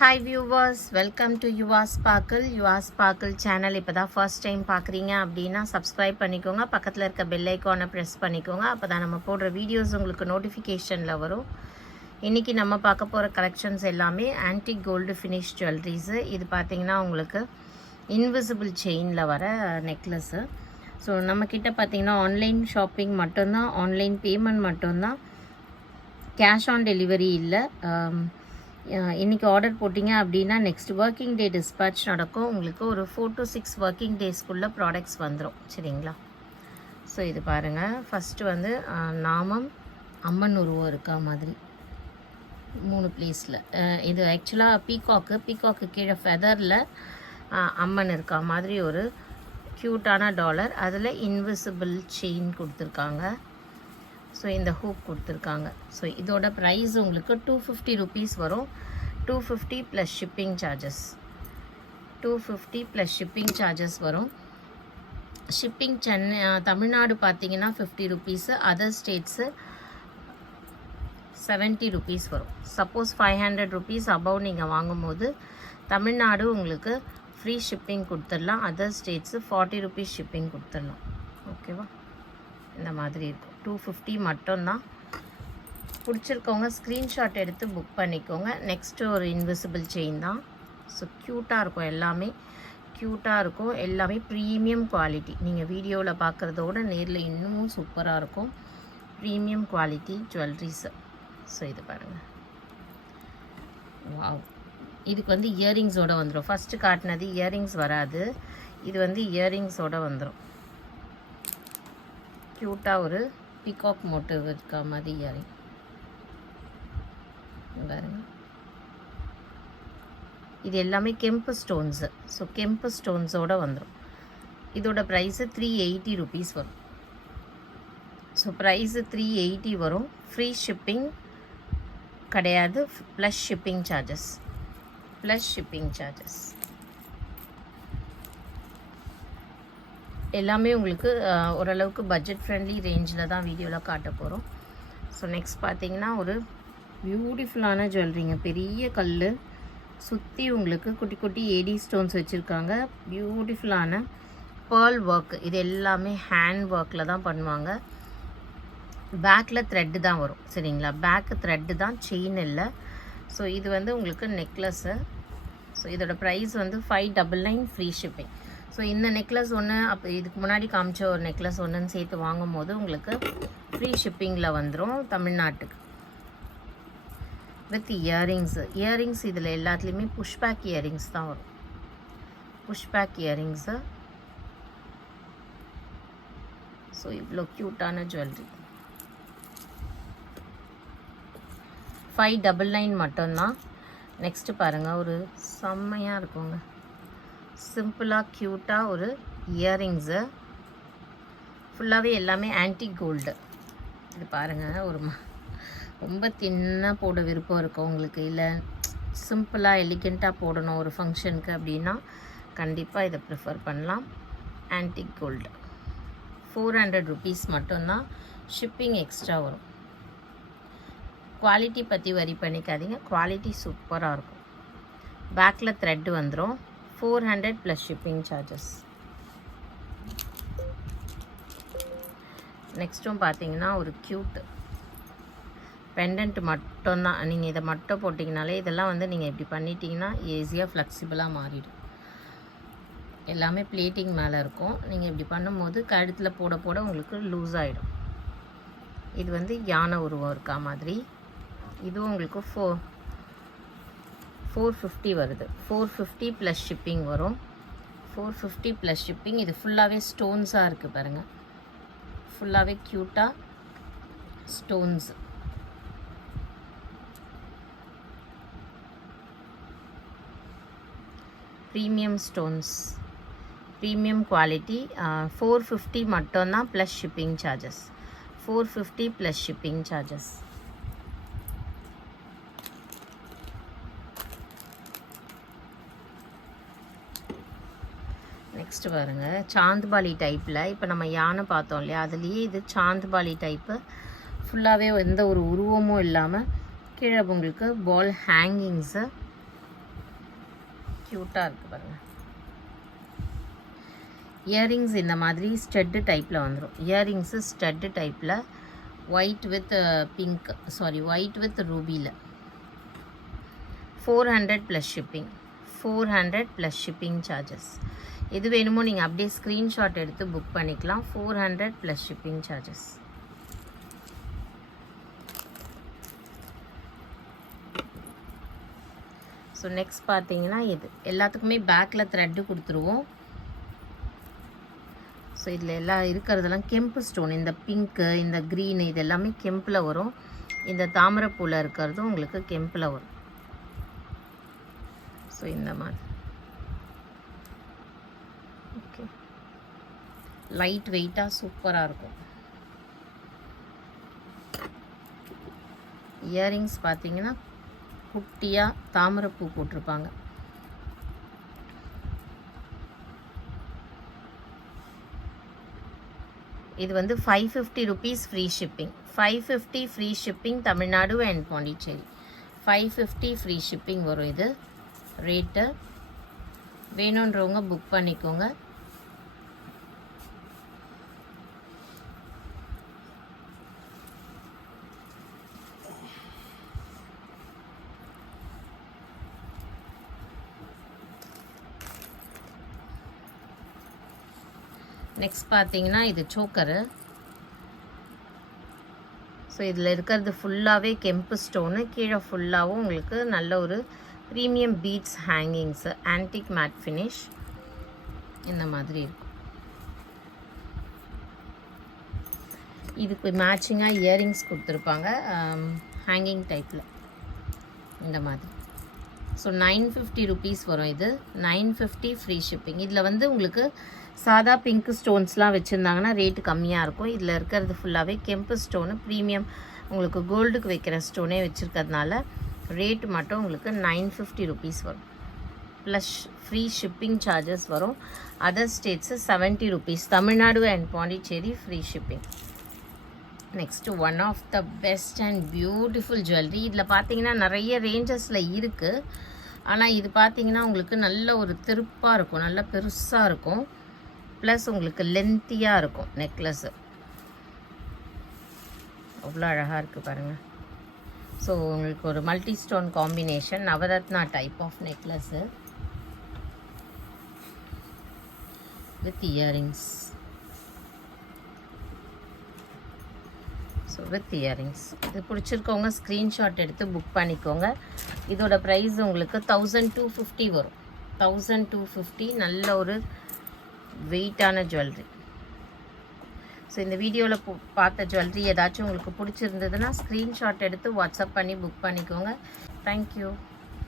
Hi viewers, welcome to Yuva sparkle channel. இப்போ தான் first time பார்க்குறீங்க அப்படின்னா சப்ஸ்கிரைப் பண்ணிக்கோங்க. பக்கத்தில் இருக்க பெல் ஐக்கானை ப்ரெஸ் பண்ணிக்கோங்க. அப்போ தான் நம்ம போடுற வீடியோஸ் உங்களுக்கு நோட்டிஃபிகேஷனில் வரும். இன்றைக்கி நம்ம பார்க்க போகிற கலெக்ஷன்ஸ் எல்லாமே ஆன்டிக் கோல்டு ஃபினிஷ் ஜுவல்லரிஸு. இது பார்த்திங்கன்னா உங்களுக்கு இன்விசிபிள் செயினில் வர நெக்லஸ்ஸு. ஸோ நம்மக்கிட்ட பார்த்திங்கன்னா ஆன்லைன் ஷாப்பிங் மட்டும்தான், ஆன்லைன் பேமெண்ட் மட்டும்தான், கேஷ் ஆன் டெலிவரி இல்லை. இன்றைக்கி ஆர்டர் போட்டிங்க அப்படின்னா நெக்ஸ்ட் ஒர்க்கிங் டே டிஸ்பேட்ச் நடக்கும். உங்களுக்கு ஒரு 4 to 6 ஒர்க்கிங் டேஸ்க்குள்ளே ப்ராடக்ட்ஸ் வந்துடும், சரிங்களா? ஸோ இது பாருங்கள், ஃபஸ்ட்டு வந்து நாமம் அம்மன் உருவம் இருக்கா மாதிரி 3 பிளேஸில். இது ஆக்சுவலாக பீகாக்கு கீழே ஃபெதரில் அம்மன் இருக்கா மாதிரி ஒரு க்யூட்டான டாலர். அதில் இன்விசிபிள் செயின் கொடுத்துருக்காங்க. ஸோ இந்த ஹூக் கொடுத்துருக்காங்க. ஸோ இதோட ப்ரைஸ் உங்களுக்கு 250 rupees வரும். 250 plus shipping charges. 250 plus shipping charges வரும். ஷிப்பிங் தமிழ்நாடு பார்த்தீங்கன்னா 50 rupees, அதர் ஸ்டேட்ஸு 70 rupees வரும். சப்போஸ் 500 rupees அபவ் நீங்கள் வாங்கும்போது தமிழ்நாடு உங்களுக்கு ஃப்ரீ ஷிப்பிங் கொடுத்துடலாம். அதர் ஸ்டேட்ஸு 40 rupees ஷிப்பிங் கொடுத்துடலாம். ஓகேவா? இந்த மாதிரி இருக்கும். 250 மட்டும்தான். பிடிச்சிருக்கவங்க ஸ்க்ரீன்ஷாட் எடுத்து புக் பண்ணிக்கோங்க. நெக்ஸ்ட்டு ஒரு இன்விசிபிள் செயின் தான். ஸோ க்யூட்டாக இருக்கும், எல்லாமே க்யூட்டாக இருக்கும், எல்லாமே ப்ரீமியம் குவாலிட்டி. நீங்கள் வீடியோவில் பார்க்குறதோட நேரில் இன்னமும் சூப்பராக இருக்கும். Premium quality jewelleries. ஸோ இது பாருங்கள், வாவ். இதுக்கு வந்து இயரிங்ஸோடு வந்துடும். ஃபஸ்ட்டு காட்டினது இயரிங்ஸ் வராது, இது வந்து இயரிங்ஸோடு வந்துடும். க்யூட்டாக ஒரு பீகாக் மோட்டிவ் இருக்கா மாதிரி இயரிங் பாருங்க. இது எல்லாமே கெம்பு ஸ்டோன்ஸு. ஸோ கெம்பு ஸ்டோன்ஸோடு வந்துடும். இதோட ப்ரைஸு 380 rupees வரும். ஸோ ப்ரைஸு 380 வரும். ஃப்ரீ ஷிப்பிங் கிடையாது, ப்ளஸ் ஷிப்பிங் சார்ஜஸ். எல்லாமே உங்களுக்கு ஓரளவுக்கு பட்ஜெட் ஃப்ரெண்ட்லி ரேஞ்சில் தான் வீடியோவில் காட்ட போகிறோம். ஸோ நெக்ஸ்ட் பார்த்தீங்கன்னா ஒரு பியூட்டிஃபுல்லான ஜுவல்லரிங்க. பெரிய கல் சுற்றி உங்களுக்கு குட்டி குட்டி ஏடி ஸ்டோன்ஸ் வச்சுருக்காங்க. பியூட்டிஃபுல்லான பேர்ல் ஒர்க். இது எல்லாமே ஹேண்ட் ஒர்க்கில் தான் பண்ணுவாங்க. பேக்கில் த்ரெட்டு தான் வரும், சரிங்களா? பேக்கு த்ரெட்டு தான், செயின் இல்லை. ஸோ இது வந்து உங்களுக்கு நெக்லஸ்ஸு. ஸோ இதோட ப்ரைஸ் வந்து 599 ஃப்ரீ ஷிப்பிங். ஸோ இந்த நெக்லஸ் ஒன்று, அப்போ இதுக்கு முன்னாடி காமிச்ச ஒரு நெக்லஸ் ஒன்றுன்னு சேர்த்து வாங்கும் போது உங்களுக்கு ஃப்ரீ ஷிப்பிங்கில் வந்துடும் தமிழ்நாட்டுக்கு. வித் இயரிங்ஸ் இதில் எல்லாத்துலேயுமே புஷ்பேக் இயரிங்ஸ் தான் வரும். Pushback earrings. ஸோ இவ்வளோ க்யூட்டான ஜுவல்லரி. 599 மட்டும்தான். நெக்ஸ்ட்டு பாருங்கள், ஒரு செம்மையாக இருக்குங்க. சிம்பிளாக க்யூட்டாக ஒரு இயரிங்ஸு. ஃபுல்லாகவே எல்லாமே ஆன்டிக் கோல்டு. இது பாருங்கள், ஒரு ரொம்ப தின்னாக போட விருப்பம் இருக்கும் உங்களுக்கு, இல்லை சிம்பிளாக எலிகெண்ட்டாக போடணும் ஒரு ஃபங்க்ஷனுக்கு அப்படின்னா கண்டிப்பாக இதை ப்ரிஃபர் பண்ணலாம். ஆன்டிக் கோல்டு 400 rupees மட்டும்தான். ஷிப்பிங் எக்ஸ்ட்ரா வரும். குவாலிட்டி பற்றி வரி பண்ணிக்காதீங்க, குவாலிட்டி சூப்பராக இருக்கும். பேக்கில் த்ரெட் வந்துடும். 400 ப்ளஸ் ஷிப்பிங் சார்ஜஸ். நெக்ஸ்ட்டும் பார்த்தீங்கன்னா ஒரு க்யூட் பெண்டன்ட் மட்டும்தான். நீங்கள் இதை மட்டும் போட்டிங்கனாலே, இதெல்லாம் வந்து நீங்கள் இப்படி பண்ணிட்டீங்கன்னா ஈஸியாக ஃப்ளெக்சிபிளாக மாறிடும். எல்லாமே பிளேட்டிங் மேலே இருக்கும். நீங்கள் இப்படி பண்ணும்போது கழுத்தில் போட போட உங்களுக்கு லூஸ் ஆகிடும். இது வந்து யானை உருவம் இருக்கா மாதிரி. இதுவும் உங்களுக்கு 450 வருது. 450 ப்ளஸ் ஷிப்பிங் வரும். 450 ப்ளஸ் ஷிப்பிங். இது ஃபுல்லாகவே ஸ்டோன்ஸாக இருக்குது பாருங்கள். ஃபுல்லாகவே க்யூட்டாக stones. Premium stones, premium quality. 450 மட்டும்தான் plus shipping charges. 450 plus shipping charges. Next பாருங்கள், சாந்துபாலி டைப்பில். இப்போ நம்ம யானை பார்த்தோம் இல்லையா, அதுலேயே இது சாந்துபாலி டைப்பு. ஃபுல்லாகவே எந்த ஒரு உருவமும் இல்லாமல் கீழே உங்களுக்கு பால் ஹேங்கிங்ஸு. க்யூட்டாக இருக்குது பாருங்கள். இயரிங்ஸ் இந்த மாதிரி ஸ்டட்டு டைப்பில் வந்துடும். இயரிங்ஸு ஸ்டட்டு டைப்பில் white with pink, white with ரூபியில். 400 plus shipping. 400 plus shipping charges. எது வேணுமோ நீங்கள் அப்படியே ஸ்க்ரீன்ஷாட் எடுத்து புக் பண்ணிக்கலாம். 400 plus shipping charges. So next பார்த்தீங்கன்னா இது எல்லாத்துக்குமே பேக்கில் த்ரெட்டு கொடுத்துருவோம். ஸோ இதில் எல்லாம் இருக்கிறதெல்லாம் கெம்பு ஸ்டோன். இந்த பிங்க்கு, இந்த க்ரீனு, இது எல்லாமே கெம்பில் வரும். இந்த தாமரைப்பூவில் இருக்கிறதும் உங்களுக்கு கெம்பில் வரும். ஸோ இந்த மாதிரி ஓகே, லைட் வெயிட்டாக சூப்பராக இருக்கும். இயரிங்ஸ் பார்த்தீங்கன்னா குட்டியாக தாமரைப்பூ போட்டிருப்பாங்க. இது வந்து 550 rupees free shipping. 550 free shipping Tamil Nadu and Pondicherry. 550 free shipping வரும் இது ரேட்டு. வேணுன்றவங்க புக் பண்ணிக்கோங்க. நெக்ஸ்ட் பார்த்தீங்கன்னா இது சோக்கரு. ஸோ இதில் இருக்கிறது ஃபுல்லாகவே கெம்பு ஸ்டோனு, கீழே ஃபுல்லாகவும் உங்களுக்கு நல்ல ஒரு premium beads hangings, antique matte finish இந்த மாதிரி இருக்கும். இதுக்கு மேட்சிங்காக இயரிங்ஸ் கொடுத்துருப்பாங்க ஹேங்கிங் டைப்பில் இந்த மாதிரி. ஸோ 950 ருபீஸ் வரும் இது. 950 ஃப்ரீ ஷிப்பிங். இதில் வந்து உங்களுக்கு சாதா பிங்க் ஸ்டோன்ஸ்லாம் வச்சுருந்தாங்கன்னா ரேட்டு கம்மியாக இருக்கும். இதில் இருக்கிறது ஃபுல்லாகவே கெம்பு ஸ்டோனு, ப்ரீமியம் உங்களுக்கு கோல்டுக்கு வைக்கிற ஸ்டோனே வச்சுருக்கிறதுனால ரேட்டு மட்டும் உங்களுக்கு 950 ருபீஸ் வரும். ப்ளஸ் ஃப்ரீ ஷிப்பிங் சார்ஜஸ் வரும். Other states 70 rupees. Tamil Nadu and Pondicherry free shipping. Next one of the best and beautiful jewellery. இதில் பார்த்தீங்கன்னா நிறைய ரேஞ்சஸில் இருக்குது. ஆனால் இது பார்த்தீங்கன்னா உங்களுக்கு நல்ல ஒரு திருப்பாக இருக்கும், நல்ல பெருசாக இருக்கும். ப்ளஸ் உங்களுக்கு லென்த்தியாக இருக்கும் நெக்லஸ்ஸு. அவ்வளோ அழகாக இருக்குது பாருங்கள். ஸோ உங்களுக்கு ஒரு multi stone combination, navaratna type of necklace with earrings. So with earrings. இது பிடிச்சிருக்கவங்க ஸ்க்ரீன்ஷாட் எடுத்து புக் பண்ணிக்கோங்க. இதோட ப்ரைஸ் உங்களுக்கு 1250 வரும். 1250. நல்ல ஒரு வெயிட்டான ஜுவல்லரி. ஸோ இந்த வீடியோவில் பார்த்த ஜுவல்லரி ஏதாச்சும் உங்களுக்கு பிடிச்சிருந்ததுன்னா ஸ்க்ரீன்ஷாட் எடுத்து வாட்ஸ்அப் பண்ணி புக் பண்ணிக்கோங்க. தேங்க்யூ.